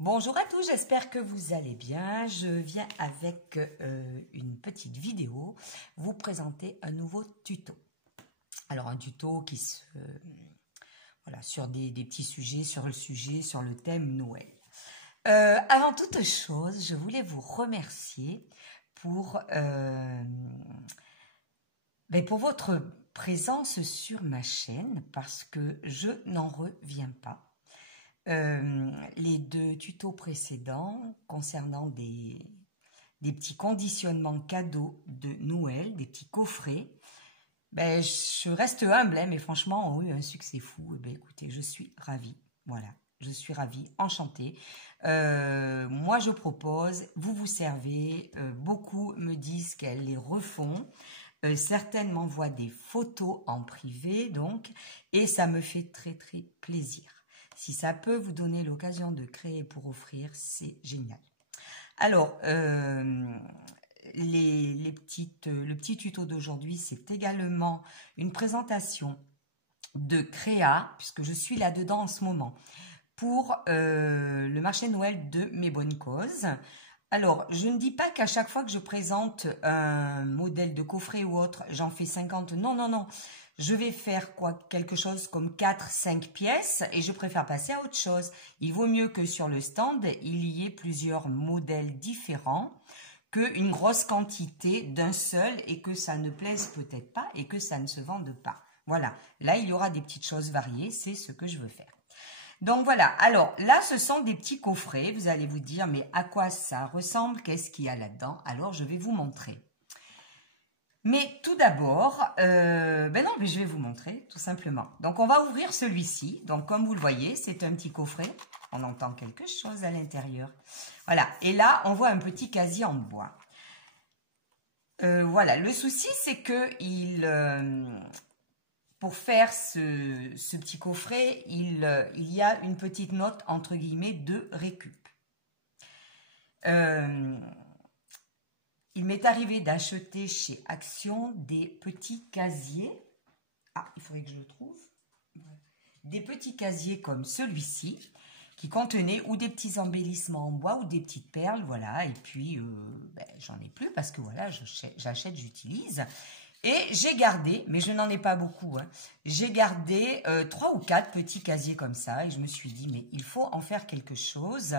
Bonjour à tous, j'espère que vous allez bien. Je viens avec une petite vidéo vous présenter un nouveau tuto. Alors un tuto qui voilà, sur des petits sujets, sur le thème Noël. Avant toute chose, je voulais vous remercier pour votre présence sur ma chaîne parce que je n'en reviens pas. Les deux tutos précédents concernant des petits conditionnements cadeaux de Noël, des petits coffrets, je reste humble, mais franchement, ont eu un succès fou. Écoutez, je suis ravie. Voilà, je suis ravie, enchantée. Moi, je propose, vous vous servez. Beaucoup me disent qu'elles les refont. Certaines m'envoient des photos en privé, donc, et ça me fait très, très plaisir. Si ça peut vous donner l'occasion de créer pour offrir, c'est génial. Alors, le petit tuto d'aujourd'hui, c'est également une présentation de Créa, puisque je suis là-dedans en ce moment, pour le marché de Noël de Mes Bonnes Causes. Alors, je ne dis pas qu'à chaque fois que je présente un modèle de coffret ou autre, j'en fais 50. Non, non, non. Je vais faire quelque chose comme 4-5 pièces et je préfère passer à autre chose. Il vaut mieux que sur le stand, il y ait plusieurs modèles différents qu'une grosse quantité d'un seul et que ça ne plaise peut-être pas et que ça ne se vende pas. Voilà, là il y aura des petites choses variées, c'est ce que je veux faire. Donc voilà, alors là ce sont des petits coffrets, vous allez vous dire mais à quoi ça ressemble, qu'est-ce qu'il y a là-dedans? Alors je vais vous montrer. Mais tout d'abord, je vais vous montrer tout simplement. Donc on va ouvrir celui-ci, donc comme vous le voyez, c'est un petit coffret, on entend quelque chose à l'intérieur. Voilà, et là on voit un petit casier en bois. Voilà, le souci c'est que pour faire ce petit coffret, il y a une petite note entre guillemets de récup. Il m'est arrivé d'acheter chez Action des petits casiers. Ah, il faudrait que je le trouve. Des petits casiers comme celui-ci qui contenaient ou des petits embellissements en bois ou des petites perles, voilà. Et puis, j'en ai plus parce que voilà, j'achète, j'utilise. Et j'ai gardé, mais je n'en ai pas beaucoup, hein, j'ai gardé 3 ou 4 petits casiers comme ça. Et je me suis dit, mais il faut en faire quelque chose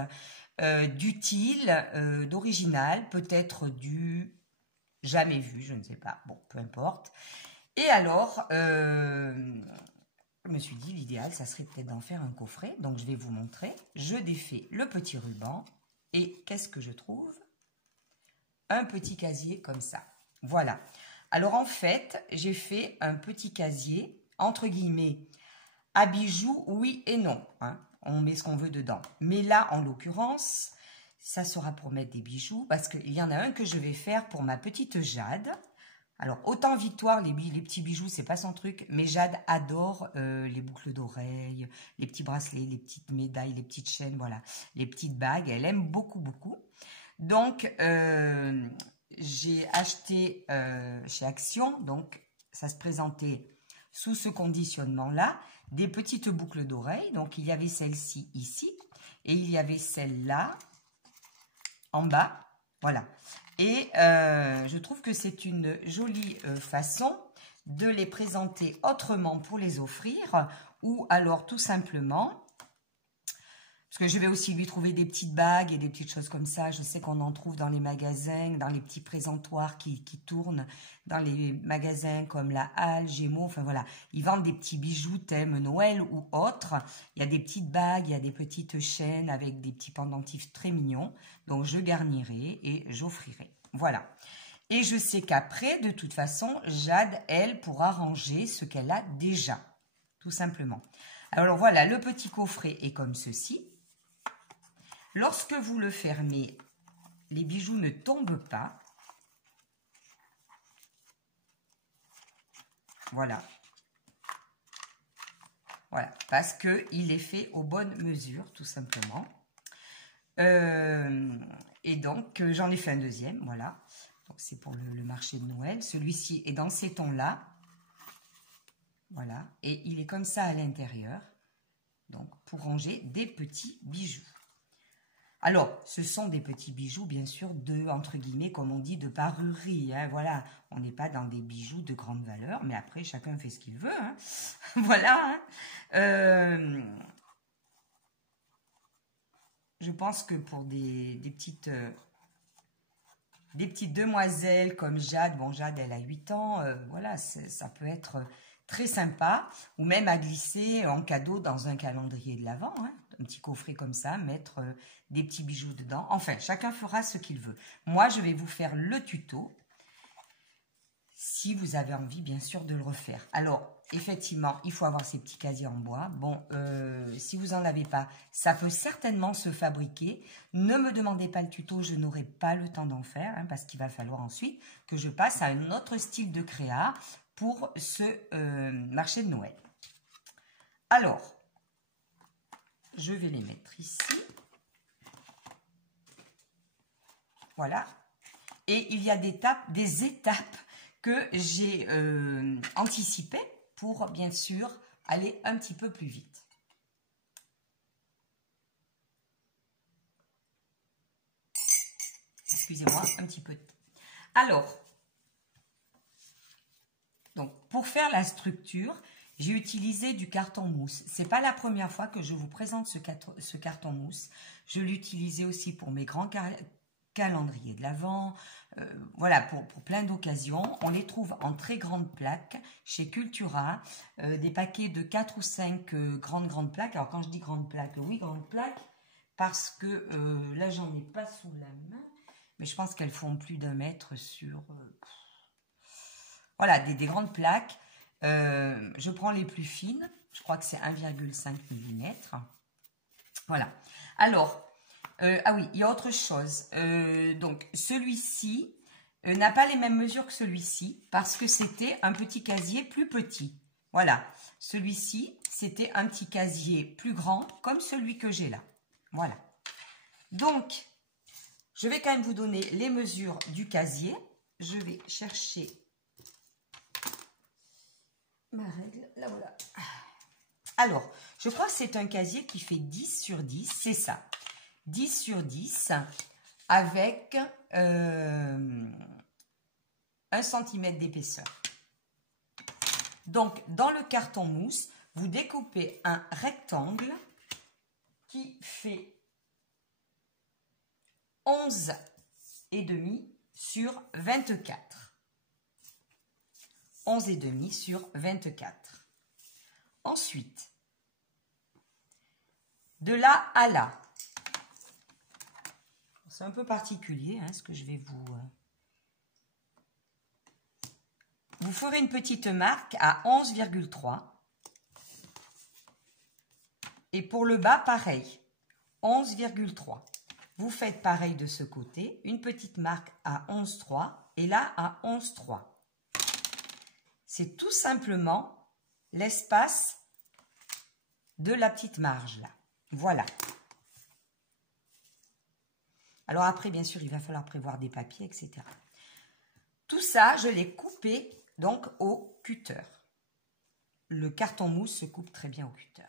d'utile, d'original, peut-être du jamais vu, je ne sais pas, bon, peu importe. Et alors, je me suis dit, l'idéal, ça serait peut-être d'en faire un coffret. Donc, je vais vous montrer. Je défais le petit ruban et qu'est-ce que je trouve? Un petit casier comme ça. Voilà. Alors, en fait, j'ai fait un petit casier, entre guillemets, à bijoux, oui et non, hein. On met ce qu'on veut dedans. Mais là, en l'occurrence, ça sera pour mettre des bijoux parce qu'il y en a un que je vais faire pour ma petite Jade. Alors, autant Victoire, les petits bijoux, c'est pas son truc, mais Jade adore les boucles d'oreilles, les petits bracelets, les petites médailles, les petites chaînes, voilà, les petites bagues. Elle aime beaucoup, beaucoup. Donc, j'ai acheté chez Action, donc ça se présentait sous ce conditionnement-là, des petites boucles d'oreilles. Donc, il y avait celle-ci ici et il y avait celle-là en bas. Voilà. Et je trouve que c'est une jolie façon de les présenter autrement pour les offrir ou alors tout simplement, parce que je vais aussi lui trouver des petites bagues et des petites choses comme ça. Je sais qu'on en trouve dans les magasins, dans les petits présentoirs qui tournent, dans les magasins comme la Halle, Gémeaux, enfin voilà. Ils vendent des petits bijoux thème Noël ou autres. Il y a des petites bagues, il y a des petites chaînes avec des petits pendentifs très mignons. Donc je garnirai et j'offrirai. Voilà. Et je sais qu'après, de toute façon, Jade, elle, pourra ranger ce qu'elle a déjà, tout simplement. Alors voilà, le petit coffret est comme ceci. Lorsque vous le fermez, les bijoux ne tombent pas. Voilà. Voilà, parce qu'il est fait aux bonnes mesures, tout simplement. Et donc, j'en ai fait un deuxième, voilà. Donc, c'est pour le marché de Noël. Celui-ci est dans ces tons-là. Voilà. Et il est comme ça à l'intérieur. Donc, pour ranger des petits bijoux. Alors, ce sont des petits bijoux, bien sûr, de, entre guillemets, comme on dit, de parure. Hein, voilà, on n'est pas dans des bijoux de grande valeur, mais après, chacun fait ce qu'il veut. Hein. Voilà. Hein. Je pense que pour des petites demoiselles comme Jade, bon, Jade, elle a 8 ans, voilà, ça peut être très sympa, ou même à glisser en cadeau dans un calendrier de l'Avent, hein, un petit coffret comme ça, mettre des petits bijoux dedans. Enfin, chacun fera ce qu'il veut. Moi, je vais vous faire le tuto, si vous avez envie, bien sûr, de le refaire. Alors, effectivement, il faut avoir ces petits casiers en bois. Bon, si vous n'en avez pas, ça peut certainement se fabriquer. Ne me demandez pas le tuto, je n'aurai pas le temps d'en faire, hein, parce qu'il va falloir ensuite que je passe à un autre style de créa pour ce marché de Noël. Alors, je vais les mettre ici. Voilà. Et il y a des étapes que j'ai anticipées pour, bien sûr, aller un petit peu plus vite. Excusez-moi, un petit peu. Alors, donc, pour faire la structure, j'ai utilisé du carton mousse. Ce n'est pas la première fois que je vous présente ce carton mousse. Je l'utilisais aussi pour mes grands calendriers de l'Avent. Voilà, pour plein d'occasions. On les trouve en très grandes plaques chez Cultura. Des paquets de 4 ou 5 grandes plaques. Alors, quand je dis grandes plaques, oui, grandes plaques, parce que là, j'en ai pas sous la main. Mais je pense qu'elles font plus d'1 mètre sur... Voilà, des grandes plaques. Je prends les plus fines. Je crois que c'est 1,5 mm. Voilà. Alors, ah oui, il y a autre chose. Donc, celui-ci n'a pas les mêmes mesures que celui-ci parce que c'était un petit casier plus petit. Voilà. Celui-ci, c'était un petit casier plus grand comme celui que j'ai là. Voilà. Donc, je vais quand même vous donner les mesures du casier. Je vais chercher ma règle. Là, voilà. Alors, je crois que c'est un casier qui fait 10 sur 10. C'est ça. 10 sur 10 avec 1 cm d'épaisseur. Donc, dans le carton mousse, vous découpez un rectangle qui fait 11,5 sur 24. 11,5 sur 24. Ensuite, de là à là, c'est un peu particulier, hein, ce que je vais vous... Vous ferez une petite marque à 11,3. Et pour le bas, pareil, 11,3. Vous faites pareil de ce côté, une petite marque à 11,3 et là à 11,3. C'est tout simplement l'espace de la petite marge là. Voilà. Alors après, bien sûr, il va falloir prévoir des papiers, etc. Tout ça, je l'ai coupé donc au cutter. Le carton mousse se coupe très bien au cutter.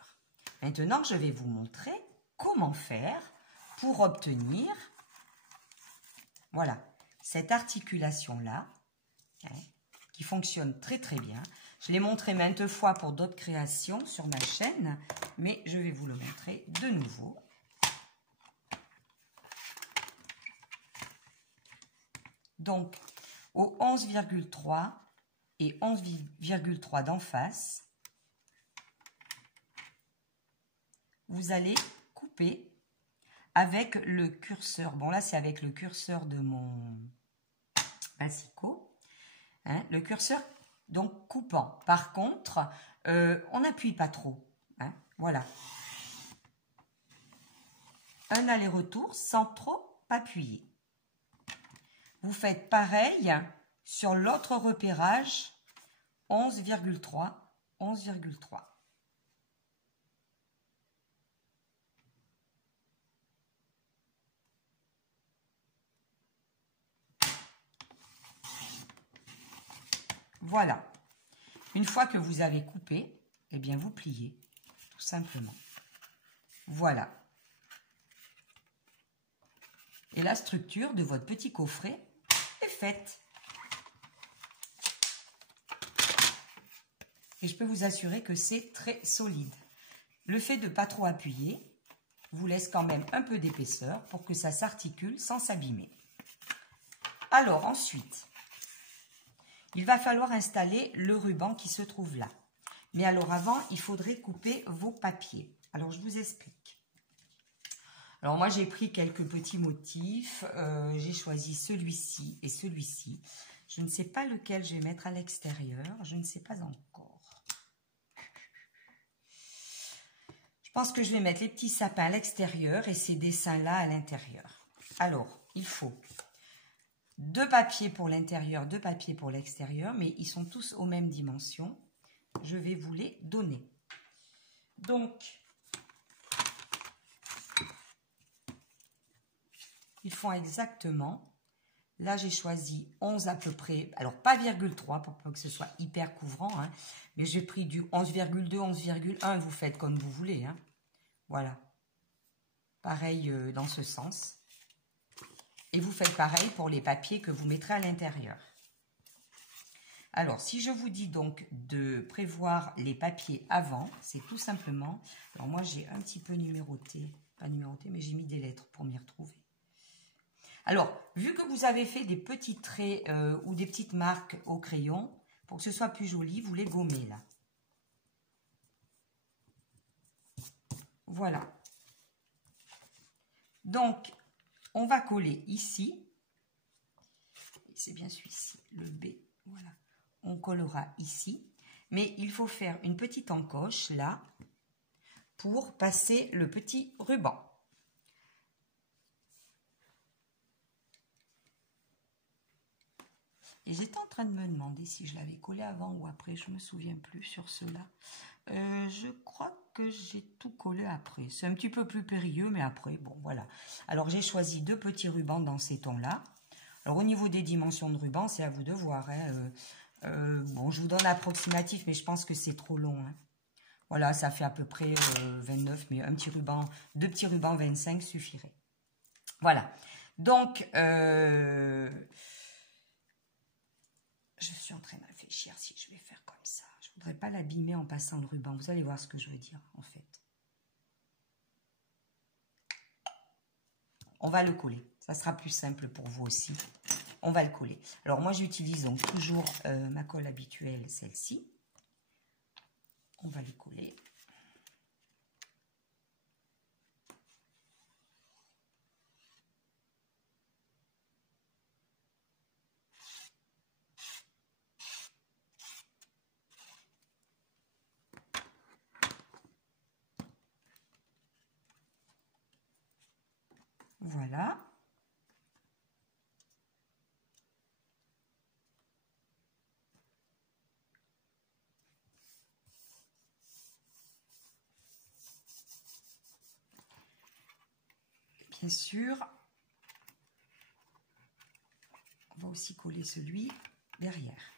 Maintenant, je vais vous montrer comment faire pour obtenir, voilà, cette articulation-là, hein, qui fonctionne très très bien. Je l'ai montré maintes fois pour d'autres créations sur ma chaîne, mais je vais vous le montrer de nouveau. Donc, au 11,3 et 11,3 d'en face, vous allez couper avec le curseur. Bon, là, c'est avec le curseur de mon massicot. Hein, le curseur, donc, coupant. Par contre, on n'appuie pas trop. Hein, voilà. Un aller-retour sans trop appuyer. Vous faites pareil sur l'autre repérage, 11,3, 11,3. Voilà. Une fois que vous avez coupé, eh bien vous pliez, tout simplement. Voilà. Et la structure de votre petit coffret est faite. Et je peux vous assurer que c'est très solide. Le fait de ne pas trop appuyer vous laisse quand même un peu d'épaisseur pour que ça s'articule sans s'abîmer. Alors ensuite, il va falloir installer le ruban qui se trouve là. Mais alors avant, il faudrait couper vos papiers. Alors je vous explique. Alors moi j'ai pris quelques petits motifs. J'ai choisi celui-ci et celui-ci. Je ne sais pas lequel je vais mettre à l'extérieur. Je ne sais pas encore. Je pense que je vais mettre les petits sapins à l'extérieur et ces dessins-là à l'intérieur. Alors, il faut 2 papiers pour l'intérieur, 2 papiers pour l'extérieur, mais ils sont tous aux mêmes dimensions. Je vais vous les donner. Donc, ils font exactement, là j'ai choisi 11 à peu près, alors pas 0,3 pour pas que ce soit hyper couvrant, hein, mais j'ai pris du 11,2, 11,1, vous faites comme vous voulez. Hein. Voilà, pareil dans ce sens. Et vous faites pareil pour les papiers que vous mettrez à l'intérieur. Alors, si je vous dis donc de prévoir les papiers avant, c'est tout simplement... Alors moi, j'ai un petit peu numéroté. Pas numéroté, mais j'ai mis des lettres pour m'y retrouver. Alors, vu que vous avez fait des petits traits ou des petites marques au crayon, pour que ce soit plus joli, vous les gommez là. Voilà. Donc, on va coller ici. C'est bien celui-ci, le B. Voilà. On collera ici. Mais il faut faire une petite encoche là pour passer le petit ruban. Et j'étais en train de me demander si je l'avais collé avant ou après. Je ne me souviens plus sur cela. Je crois que j'ai tout collé après. C'est un petit peu plus périlleux, mais après, bon, voilà. Alors, j'ai choisi 2 petits rubans dans ces tons-là. Alors, au niveau des dimensions de ruban, c'est à vous de voir. Hein. Bon, je vous donne l'approximatif, mais je pense que c'est trop long. Hein. Voilà, ça fait à peu près 29, mais un petit ruban, 2 petits rubans 25 suffirait. Voilà. Donc, je suis en train de réfléchir si je vais faire comme ça. Je ne voudrais pas l'abîmer en passant le ruban. Vous allez voir ce que je veux dire, en fait. On va le coller. Ça sera plus simple pour vous aussi. On va le coller. Alors, moi, j'utilise donc toujours ma colle habituelle, celle-ci. On va le coller. Voilà. Bien sûr, on va aussi coller celui derrière.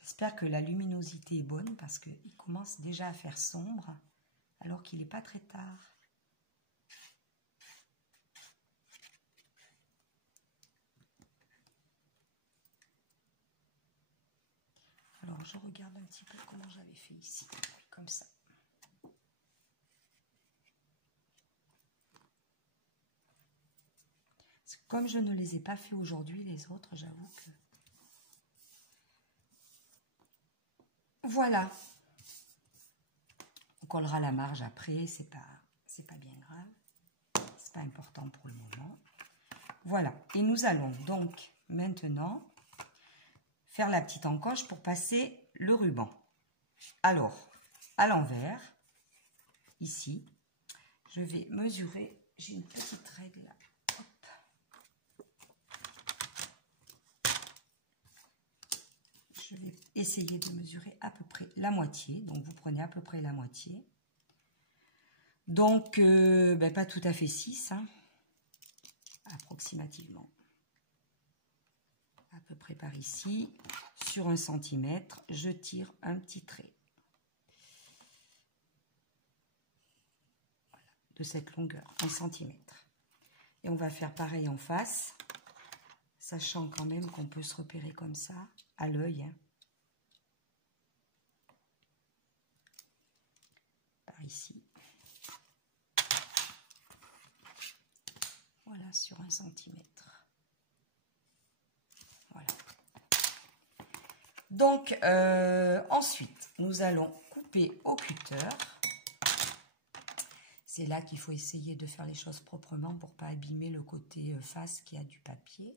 J'espère que la luminosité est bonne parce qu'il commence déjà à faire sombre alors qu'il n'est pas très tard. Alors je regarde un petit peu comment j'avais fait ici, comme ça. Parce que comme je ne les ai pas fait aujourd'hui, les autres, j'avoue que... Voilà. On collera la marge après, c'est pas bien grave. C'est pas important pour le moment. Voilà. Et nous allons donc maintenant faire la petite encoche pour passer le ruban. Alors, à l'envers, ici, je vais mesurer. J'ai une petite règle là. Je vais essayer de mesurer à peu près la moitié. Donc, vous prenez à peu près la moitié. Donc, pas tout à fait 6, hein, approximativement. À peu près par ici. Sur 1 cm, je tire un petit trait. de cette longueur, 1 cm. Et on va faire pareil en face, sachant quand même qu'on peut se repérer comme ça, à l'œil. Hein. Par ici. Voilà, sur 1 cm. Voilà. Donc, ensuite, nous allons couper au cutter. C'est là qu'il faut essayer de faire les choses proprement pour ne pas abîmer le côté face qui a du papier.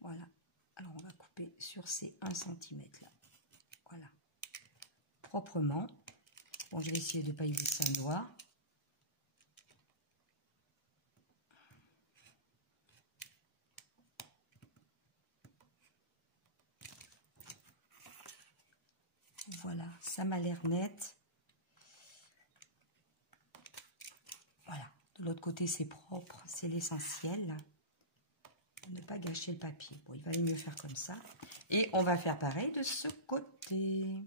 Voilà. Alors, on va couper sur ces 1 cm là. Voilà. Proprement. Bon, je vais essayer de ne pas y glisser un doigt. Voilà, ça m'a l'air net. Voilà, de l'autre côté c'est propre, c'est l'essentiel. Ne pas gâcher le papier. Bon, il valait mieux faire comme ça. Et on va faire pareil de ce côté.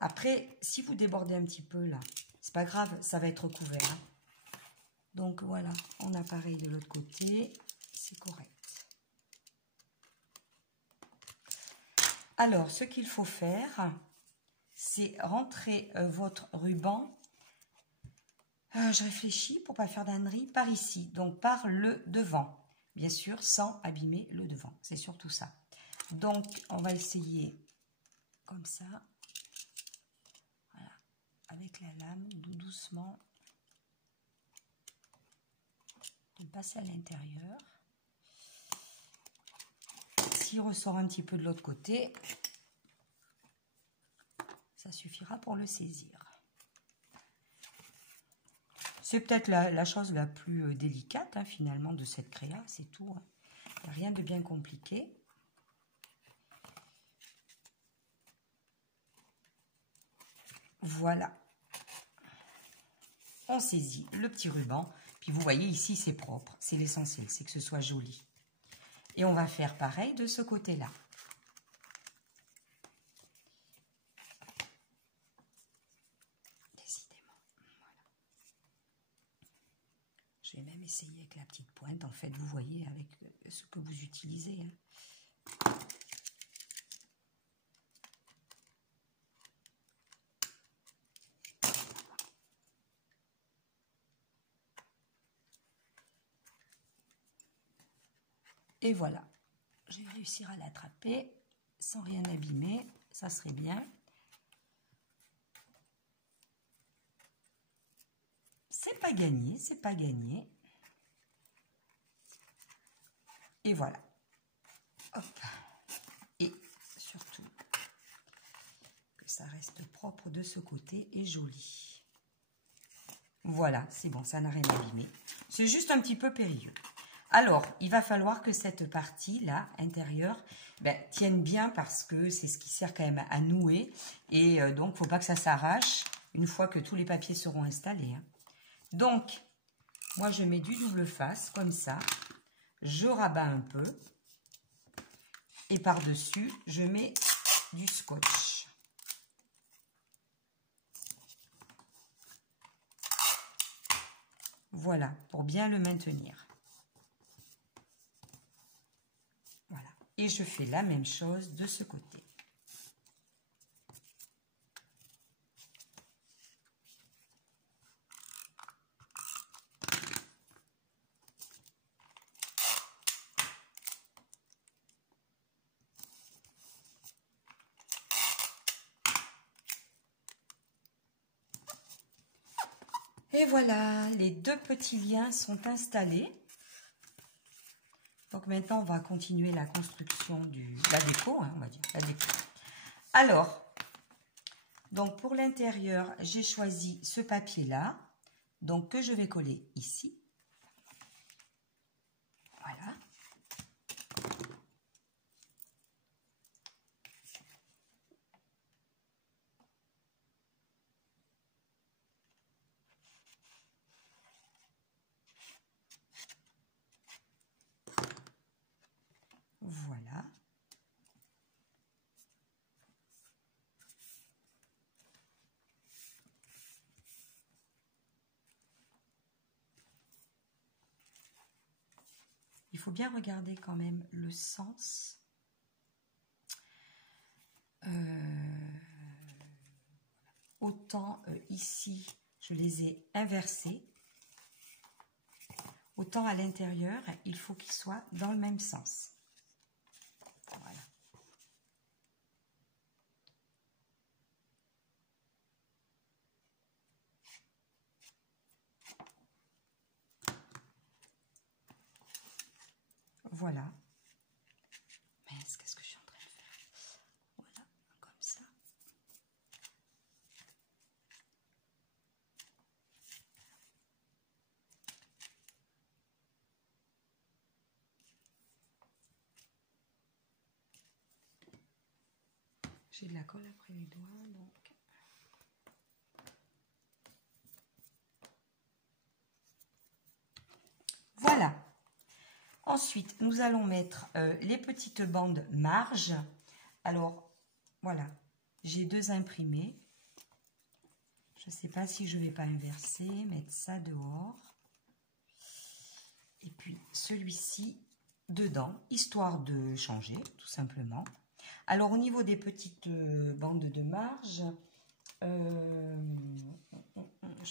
Après, si vous débordez un petit peu là, c'est pas grave, ça va être couvert. Hein. Donc voilà, on a pareil de l'autre côté, c'est correct. Alors, ce qu'il faut faire, c'est rentrer votre ruban. Je réfléchis pour pas faire d'ânerie, par ici, donc par le devant. Bien sûr, sans abîmer le devant, c'est surtout ça. Donc, on va essayer comme ça. Voilà, avec la lame, doucement. De passer à l'intérieur. S'il ressort un petit peu de l'autre côté, ça suffira pour le saisir. C'est peut-être la chose la plus délicate hein, finalement de cette créa, c'est tout. Hein. Il n'y a rien de bien compliqué. Voilà. On saisit le petit ruban. Puis vous voyez ici, c'est propre. C'est l'essentiel, c'est que ce soit joli. Et on va faire pareil de ce côté-là. Décidément. Voilà. Je vais même essayer avec la petite pointe. En fait, vous voyez avec ce que vous utilisez. Hein. Et voilà, je vais réussir à l'attraper sans rien abîmer, ça serait bien. C'est pas gagné, c'est pas gagné. Et voilà. Hop. Et surtout, que ça reste propre de ce côté et joli. Voilà, c'est bon, ça n'a rien abîmé. C'est juste un petit peu périlleux. Alors, il va falloir que cette partie-là, intérieure, tienne bien parce que c'est ce qui sert quand même à nouer. Et donc, il ne faut pas que ça s'arrache une fois que tous les papiers seront installés. Hein. Donc, moi, je mets du double face, comme ça. Je rabats un peu. Et par-dessus, je mets du scotch. Voilà, pour bien le maintenir. Voilà. Et je fais la même chose de ce côté. Et voilà, les deux petits liens sont installés. Donc maintenant, on va continuer la construction de la déco, hein, on va dire, la déco. Alors, donc pour l'intérieur, j'ai choisi ce papier-là, donc que je vais coller ici. Voilà. Voilà. Il faut bien regarder quand même le sens. Autant ici, je les ai inversés. Autant à l'intérieur, il faut qu'ils soient dans le même sens. Voilà. Voilà. Mince, qu'est-ce que je suis en train de faire? Voilà, comme ça. J'ai de la colle après les doigts, donc. Voilà. Ensuite, nous allons mettre les petites bandes marge. Alors, voilà. J'ai 2 imprimés. Je ne sais pas si je ne vais pas inverser, mettre ça dehors. Et puis, celui-ci dedans, histoire de changer, tout simplement. Alors, au niveau des petites bandes de marge, je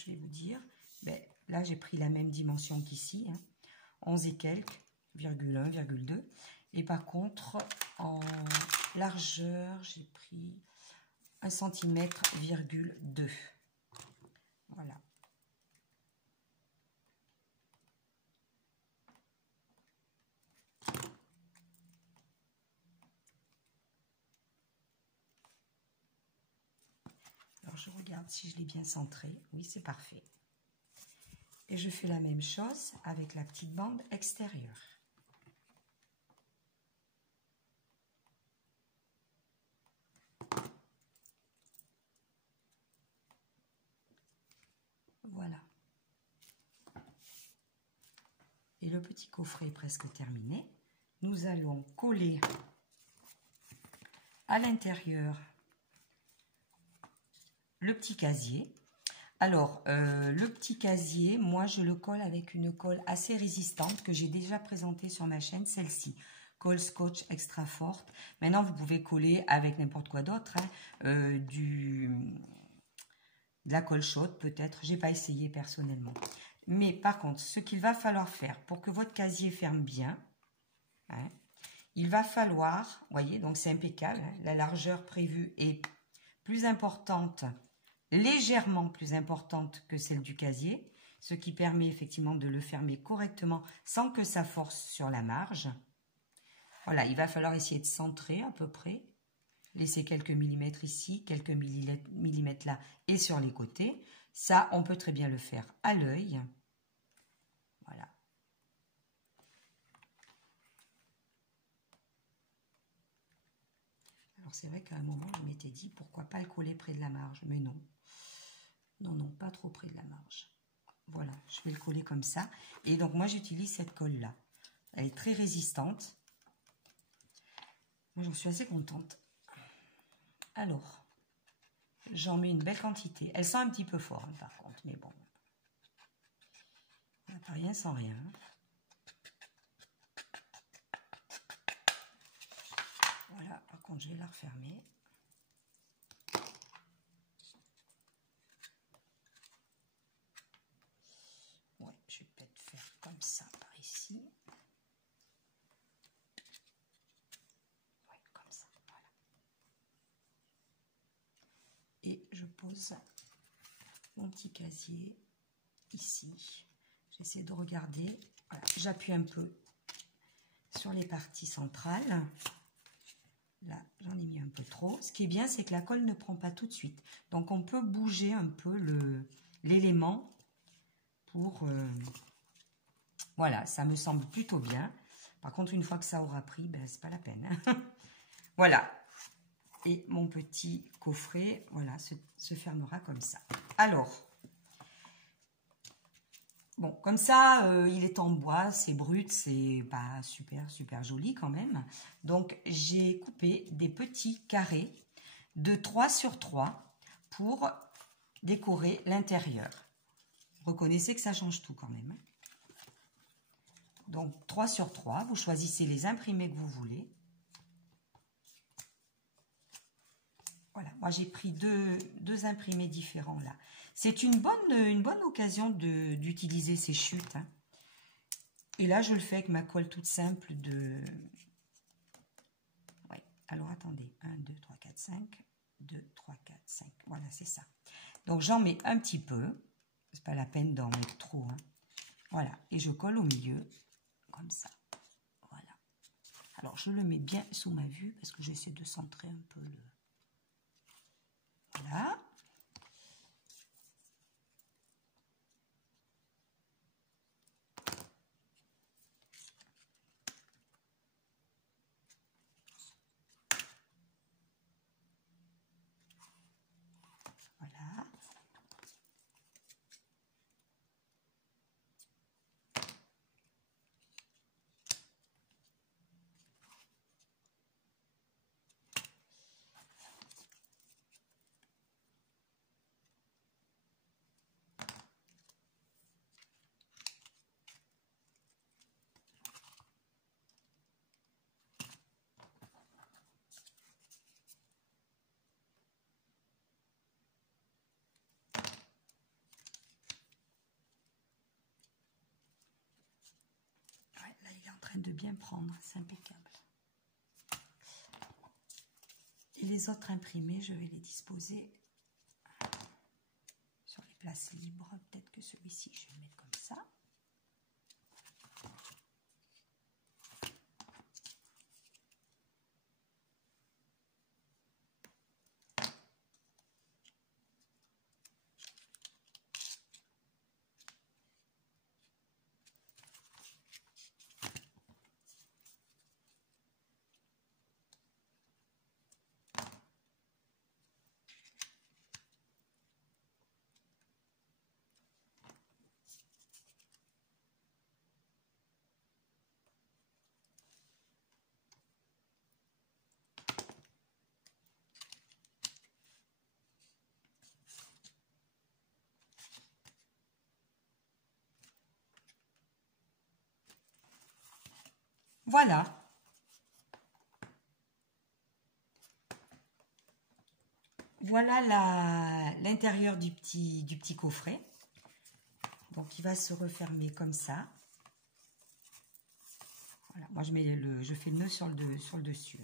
vais vous dire, ben, là, j'ai pris la même dimension qu'ici, hein, 11 et quelques, virgule 1, virgule 2. Et par contre, en largeur, j'ai pris 1 cm, virgule 2. Voilà. Alors, je regarde si je l'ai bien centré. Oui, c'est parfait. Et je fais la même chose avec la petite bande extérieure. Voilà. Et le petit coffret est presque terminé. Nous allons coller à l'intérieur le petit casier. Alors, le petit casier, moi, je le colle avec une colle assez résistante que j'ai déjà présentée sur ma chaîne, celle-ci. Colle Scotch extra forte. Maintenant, vous pouvez coller avec n'importe quoi d'autre, hein, de la colle chaude peut-être. Je n'ai pas essayé personnellement. Mais par contre, ce qu'il va falloir faire pour que votre casier ferme bien, hein, il va falloir, vous voyez, donc c'est impeccable, hein, la largeur prévue est plus importante, légèrement plus importante que celle du casier, ce qui permet effectivement de le fermer correctement sans que ça force sur la marge. Voilà, il va falloir essayer de centrer à peu près, laisser quelques millimètres ici, quelques millimètres là et sur les côtés. Ça, on peut très bien le faire à l'œil. Voilà. Alors c'est vrai qu'à un moment, je m'étais dit, pourquoi pas le coller près de la marge, mais non. Non, non, pas trop près de la marge. Voilà, je vais le coller comme ça. Et donc, moi, j'utilise cette colle-là. Elle est très résistante. Moi, j'en suis assez contente. Alors, j'en mets une belle quantité. Elle sent un petit peu fort, hein, par contre, mais bon. On n'a pas rien sans rien. Voilà, par contre, je vais la refermer. Ouais, je vais peut-être faire comme ça, par ici. Ouais, comme ça, voilà. Et je pose mon petit casier ici. J'essaie de regarder. Voilà, j'appuie un peu sur les parties centrales. Là, j'en ai mis un peu trop. Ce qui est bien, c'est que la colle ne prend pas tout de suite. Donc, on peut bouger un peu l'élément pour... voilà, ça me semble plutôt bien. Par contre, une fois que ça aura pris, ben, c'est pas la peine. Voilà. Et mon petit coffret, voilà, se fermera comme ça. Alors, Bon, comme ça, il est en bois, c'est brut, c'est pas super joli quand même. Donc, j'ai coupé des petits carrés de 3 sur 3 pour décorer l'intérieur. Reconnaissez que ça change tout quand même. Donc, 3 sur 3, vous choisissez les imprimés que vous voulez. Voilà, moi j'ai pris deux imprimés différents là. C'est une bonne occasion d'utiliser ces chutes. Hein. Et là, je le fais avec ma colle toute simple de... Ouais, alors attendez. 1, 2, 3, 4, 5. 2, 3, 4, 5. Voilà, c'est ça. Donc, j'en mets un petit peu. C'est pas la peine d'en mettre trop. Hein. Voilà, et je colle au milieu, comme ça. Voilà. Alors, je le mets bien sous ma vue parce que j'essaie de centrer un peu le... Voilà. Voilà. Là, il est en train de bien prendre, c'est impeccable. Et les autres imprimés, je vais les disposer sur les places libres. Peut-être que celui-ci, je vais le mettre comme ça. Voilà. Voilà l'intérieur du petit coffret. Donc, il va se refermer comme ça. Voilà. Moi, je fais le nœud sur le dessus.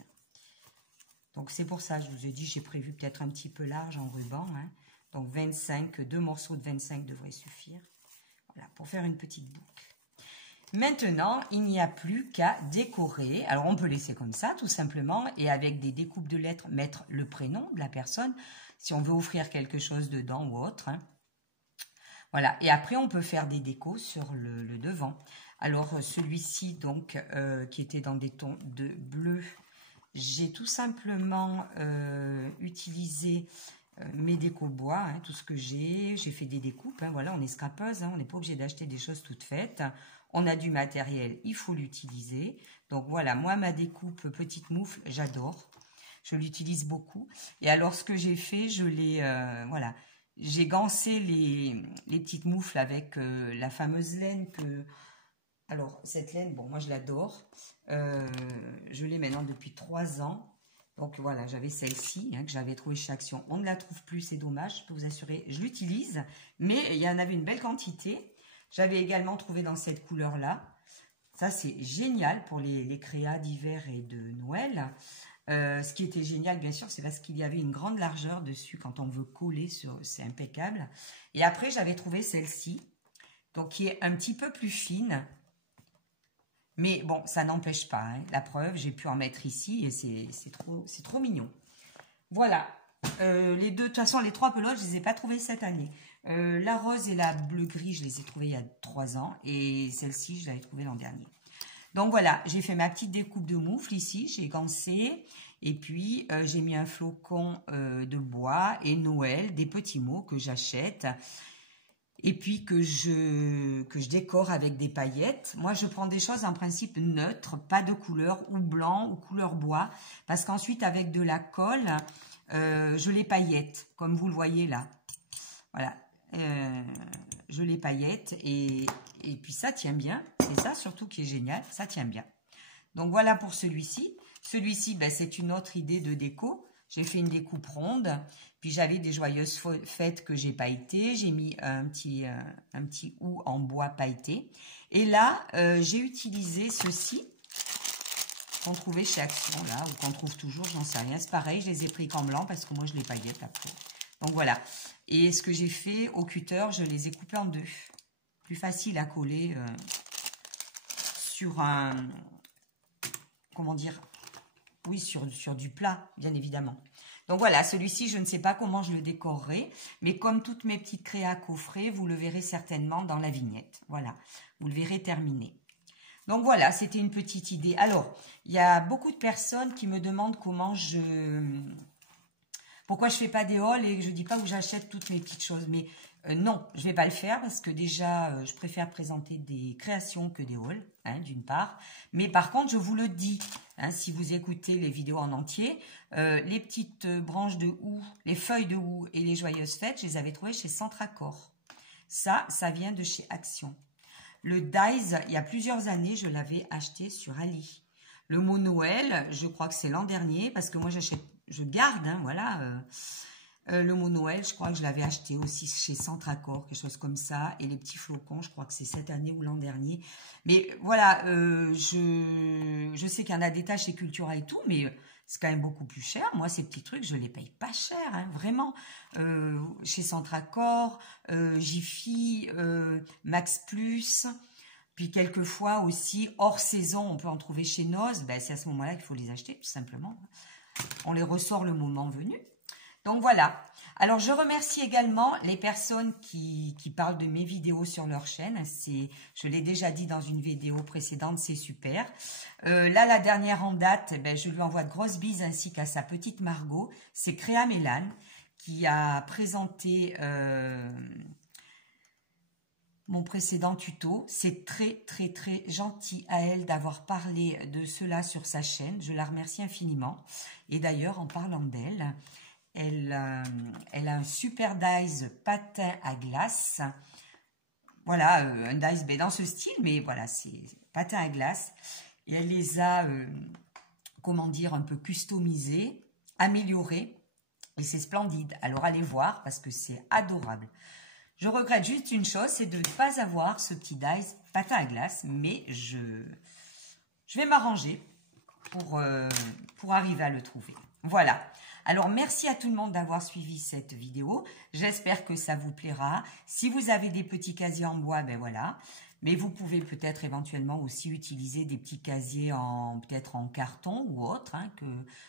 Donc, c'est pour ça, je vous ai dit, j'ai prévu peut-être un petit peu large en ruban. Hein. Donc, 25, 2 morceaux de 25 devraient suffire. Voilà, pour faire une petite boucle. Maintenant, il n'y a plus qu'à décorer. Alors, on peut laisser comme ça, tout simplement, et avec des découpes de lettres, mettre le prénom de la personne, si on veut offrir quelque chose dedans ou autre. Hein. Voilà, et après, on peut faire des décos sur le devant. Alors, celui-ci, donc, qui était dans des tons de bleu, j'ai tout simplement utilisé mes décos bois, hein, tout ce que j'ai fait des découpes, hein, voilà, on est scrapeuse, hein, on n'est pas obligé d'acheter des choses toutes faites, on a du matériel, il faut l'utiliser, donc voilà, moi ma découpe petite moufle, j'adore, je l'utilise beaucoup, et alors ce que j'ai fait, je l'ai, voilà, j'ai gancé les petites moufles avec la fameuse laine que, alors cette laine, bon moi je l'adore, je l'ai maintenant depuis 3 ans. Donc voilà, j'avais celle-ci hein, que j'avais trouvée chez Action. On ne la trouve plus, c'est dommage, je peux vous assurer. Je l'utilise, mais il y en avait une belle quantité. J'avais également trouvé dans cette couleur-là. Ça, c'est génial pour les créas d'hiver et de Noël. Ce qui était génial, bien sûr, c'est parce qu'il y avait une grande largeur dessus quand on veut coller, c'est impeccable. Et après, j'avais trouvé celle-ci, donc qui est un petit peu plus fine. Mais bon, ça n'empêche pas. Hein. La preuve, j'ai pu en mettre ici et c'est trop mignon. Voilà. De toute façon, les 3 pelotes, je ne les ai pas trouvées cette année. La rose et la bleu-gris, je les ai trouvées il y a 3 ans. Et celle-ci, je l'avais trouvée l'an dernier. Donc voilà, j'ai fait ma petite découpe de moufle ici. J'ai gancé. Et puis, j'ai mis un flocon de bois et Noël, des petits mots que j'achète. et puis que je décore avec des paillettes. Moi, je prends des choses en principe neutres, pas de couleur, ou blanc, ou couleur bois, parce qu'ensuite, avec de la colle, je les paillette, comme vous le voyez là. Voilà, je les paillette, et puis ça tient bien. C'est ça surtout qui est génial, ça tient bien. Donc voilà pour celui-ci. Celui-ci, ben, c'est une autre idée de déco. J'ai fait une découpe ronde, puis j'avais des joyeuses fêtes que j'ai pailletées. J'ai mis un petit hou en bois pailleté. Et là, j'ai utilisé ceci qu'on trouvait chez Action, là, ou qu'on trouve toujours, j'en sais rien. C'est pareil, je les ai pris qu'en blanc parce que moi, je les paillette après. Donc voilà. Et ce que j'ai fait au cutter, je les ai coupés en deux. Plus facile à coller sur un... Comment dire? Oui, sur du plat, bien évidemment. Donc voilà, celui-ci, je ne sais pas comment je le décorerai, mais comme toutes mes petites créas coffrets, vous le verrez certainement dans la vignette. Voilà, vous le verrez terminé. Donc voilà, c'était une petite idée. Alors, il y a beaucoup de personnes qui me demandent pourquoi je ne fais pas des hauls et que je ne dis pas où j'achète toutes mes petites choses. Mais non, je ne vais pas le faire parce que déjà, je préfère présenter des créations que des hauls, hein, d'une part. Mais par contre, je vous le dis, hein, si vous écoutez les vidéos en entier, les petites branches de houx, les feuilles de houx et les joyeuses fêtes, je les avais trouvées chez Centracor. Ça vient de chez Action. Le Dies, il y a plusieurs années, je l'avais acheté sur Ali. Le mot Noël, je crois que c'est l'an dernier, parce que moi, je garde, hein, voilà. Le mot Noël, je crois que je l'avais acheté aussi chez Centracor, quelque chose comme ça. Et les petits flocons, je crois que c'est cette année ou l'an dernier. Mais voilà, je sais qu'il y en a des tas chez Cultura et tout, mais c'est quand même beaucoup plus cher. Moi, ces petits trucs, je les paye pas cher, hein, vraiment. Chez Centracor, Jiffy, Max Plus, puis quelquefois aussi, hors saison, on peut en trouver chez Noz. Ben, c'est à ce moment-là qu'il faut les acheter, tout simplement. On les ressort le moment venu. Donc voilà. Alors je remercie également les personnes qui parlent de mes vidéos sur leur chaîne. Je l'ai déjà dit dans une vidéo précédente, c'est super. Là, la dernière en date, ben, je lui envoie de grosses bises ainsi qu'à sa petite Margot. C'est Créa Mélane qui a présenté mon précédent tuto. C'est très très très gentil à elle d'avoir parlé de cela sur sa chaîne. Je la remercie infiniment. Et d'ailleurs, en parlant d'elle, elle a un super dies patin à glace. Voilà, un dies dans ce style, mais voilà, c'est patin à glace. Et elle les a, comment dire, un peu customisés, améliorés. Et c'est splendide. Alors, allez voir parce que c'est adorable. Je regrette juste une chose, c'est de ne pas avoir ce petit dies patin à glace. Mais je vais m'arranger pour arriver à le trouver. Voilà. Alors, merci à tout le monde d'avoir suivi cette vidéo. J'espère que ça vous plaira. Si vous avez des petits casiers en bois, ben voilà. Mais vous pouvez peut-être éventuellement aussi utiliser des petits casiers peut-être en carton ou autre, hein, que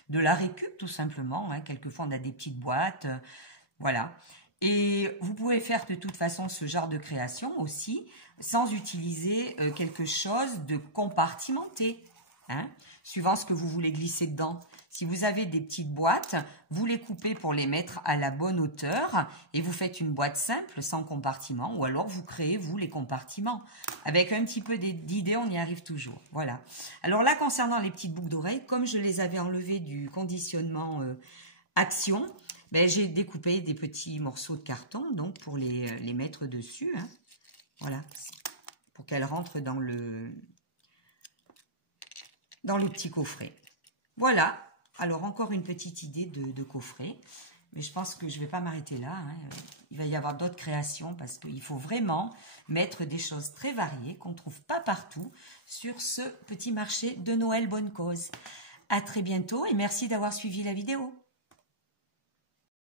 de la récup tout simplement. Hein. Quelquefois, on a des petites boîtes. Voilà. Et vous pouvez faire de toute façon ce genre de création aussi sans utiliser quelque chose de compartimenté. Hein, suivant ce que vous voulez glisser dedans. Si vous avez des petites boîtes, vous les coupez pour les mettre à la bonne hauteur et vous faites une boîte simple sans compartiment ou alors vous créez, vous, les compartiments. Avec un petit peu d'idées, on y arrive toujours. Voilà. Alors là, concernant les petites boucles d'oreilles, comme je les avais enlevées du conditionnement Action, ben, j'ai découpé des petits morceaux de carton donc pour les mettre dessus. Hein. Voilà. Pour qu'elles rentrent dans le petit coffret. Voilà, alors encore une petite idée de coffret, mais je pense que je ne vais pas m'arrêter là, hein. Il va y avoir d'autres créations parce qu'il faut vraiment mettre des choses très variées qu'on ne trouve pas partout sur ce petit marché de Noël bonne cause. À très bientôt et merci d'avoir suivi la vidéo.